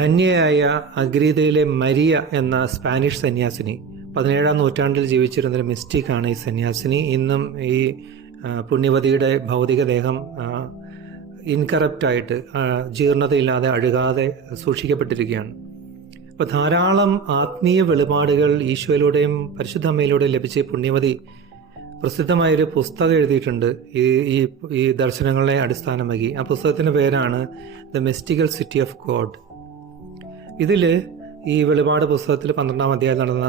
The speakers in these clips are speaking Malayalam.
ധന്യയായ അഗ്രീതയിലെ മരിയ എന്ന സ്പാനിഷ് സന്യാസിനി, 17-ാം നൂറ്റാണ്ടിൽ ജീവിച്ചിരുന്നൊരു മിസ്റ്റിക്കാണ് ഈ സന്യാസിനി. ഇന്നും ഈ പുണ്യവതിയുടെ ഭൗതികദേഹം ഇൻകറപ്റ്റായിട്ട്, ജീർണതയില്ലാതെ, അഴുകാതെ സൂക്ഷിക്കപ്പെട്ടിരിക്കുകയാണ്. അപ്പോൾ ധാരാളം ആത്മീയ വെളിപാടുകൾ ഈശോയിലൂടെയും പരിശുദ്ധ അമ്മയിലൂടെയും ലഭിച്ച ഈ പുണ്യവതി പ്രസിദ്ധമായൊരു പുസ്തകം എഴുതിയിട്ടുണ്ട് ഈ ദർശനങ്ങളെ അടിസ്ഥാനമാക്കി. ആ പുസ്തകത്തിൻ്റെ പേരാണ് the mystical city of God. ഇതിൽ ഈ വെളിപാട് പുസ്തകത്തിൽ 12-ാം അധ്യായം നടന്ന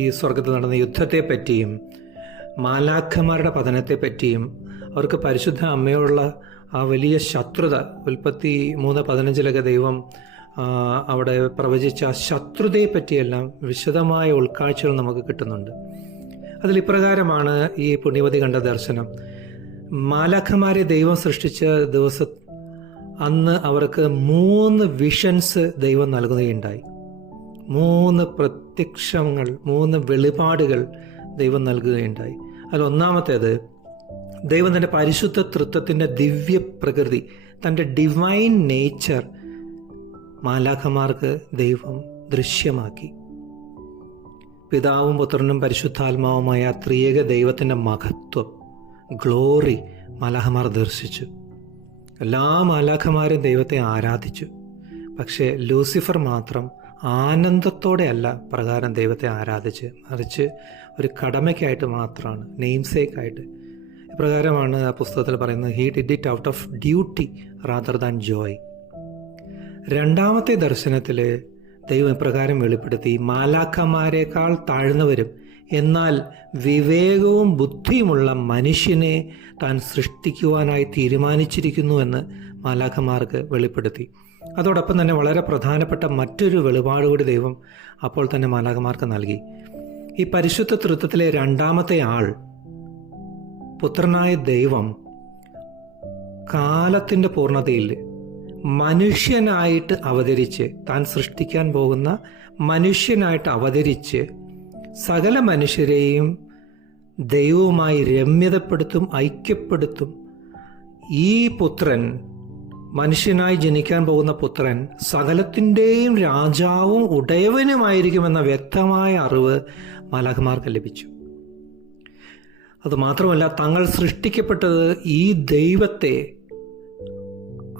ഈ സ്വർഗത്തിൽ നടന്ന യുദ്ധത്തെ പറ്റിയും മാലാഖമാരുടെ പതനത്തെ പറ്റിയും അവർക്ക് പരിശുദ്ധ അമ്മയോടുള്ള ആ വലിയ ശത്രുത, ഉൽപ്പത്തി 3:15 ദൈവം അവിടെ പ്രവചിച്ച ആ ശത്രുതയെ പറ്റിയെല്ലാം വിശദമായ ഉൾക്കാഴ്ചകൾ നമുക്ക് കിട്ടുന്നുണ്ട്. അതിലിപ്രകാരമാണ് ഈ പുണ്യവതി കണ്ട ദർശനം. മാലാഖമാരെ ദൈവം സൃഷ്ടിച്ച ദിവസം അന്ന് അവർക്ക് 3 വിഷൻസ് ദൈവം നൽകുകയുണ്ടായി. 3 പ്രത്യക്ഷങ്ങൾ, 3 വെളിപാടുകൾ ദൈവം നൽകുകയുണ്ടായി. അതിൽ ഒന്നാമത്തേത്, ദൈവം തൻ്റെ പരിശുദ്ധ തൃത്വത്തിൻ്റെ ദിവ്യ പ്രകൃതി, തൻ്റെ ഡിവൈൻ നേച്ചർ മാലാഖമാർക്ക് ദൈവം ദൃശ്യമാക്കി. പിതാവും പുത്രനും പരിശുദ്ധാത്മാവുമായ ത്രിയേക ദൈവത്തിൻ്റെ മഹത്വം, ഗ്ലോറി മാലാഖമാർ ദർശിച്ചു. എല്ലാ മാലാഖമാരും ദൈവത്തെ ആരാധിച്ചു. പക്ഷേ ലൂസിഫർ മാത്രം ആനന്ദത്തോടെ അല്ല പ്രകാരം ദൈവത്തെ ആരാധിച്ച്, മറിച്ച് ഒരു കടമയ്ക്കായിട്ട് മാത്രമാണ്, നെയിംസേക്കായിട്ട്. ഇപ്രകാരമാണ് ആ പുസ്തകത്തിൽ പറയുന്നത്, he did it out of duty rather than Joy. രണ്ടാമത്തെ ദർശനത്തിൽ ദൈവം ഇപ്രകാരം വെളിപ്പെടുത്തി, മാലാഖമാരെക്കാൾ താഴ്ന്നവരും എന്നാൽ വിവേകവും ബുദ്ധിയുമുള്ള മനുഷ്യനെ താൻ സൃഷ്ടിക്കുവാനായി തീരുമാനിച്ചിരിക്കുന്നുവെന്ന് മാലാഖമാർക്ക് വെളിപ്പെടുത്തി. അതോടൊപ്പം തന്നെ വളരെ പ്രധാനപ്പെട്ട മറ്റൊരു വെളിപാട് കൂടി ദൈവം അപ്പോൾ തന്നെ മാലാഖമാർക്ക് നൽകി. ഈ പരിശുദ്ധ തൃത്വത്തിലെ രണ്ടാമത്തെ ആൾ, പുത്രനായ ദൈവം, കാലത്തിൻ്റെ പൂർണ്ണതയിൽ മനുഷ്യനായിട്ട് അവതരിച്ച്, താൻ സൃഷ്ടിക്കാൻ പോകുന്ന മനുഷ്യനായിട്ട് അവതരിച്ച് സകല മനുഷ്യരെയും ദൈവവുമായി രമ്യതപ്പെടുത്തും, ഐക്യപ്പെടുത്തും. ഈ പുത്രൻ, മനുഷ്യനായി ജനിക്കാൻ പോകുന്ന പുത്രൻ, സകലത്തിൻ്റെയും രാജാവും ഉടയവനുമായിരിക്കുമെന്ന വ്യക്തമായ അറിവ് മാലാഖമാർക്ക് ലഭിച്ചു. അതുമാത്രമല്ല, തങ്ങൾ സൃഷ്ടിക്കപ്പെട്ടത് ഈ ദൈവത്തെ,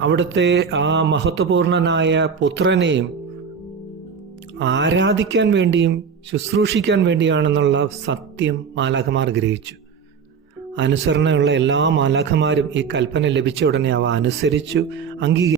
അവിടുത്തെ ആ മഹത്വപൂർണനായ പുത്രനെയും ആരാധിക്കാൻ വേണ്ടിയും ശുശ്രൂഷിക്കാൻ വേണ്ടിയാണെന്നുള്ള സത്യം മാലാഖമാർ ഗ്രഹിച്ചു. അനുസരണയുള്ള എല്ലാ മാലാഖമാരും ഈ കൽപ്പന ലഭിച്ച ഉടനെ അവ അനുസരിച്ചു, അംഗീകരിച്ചു.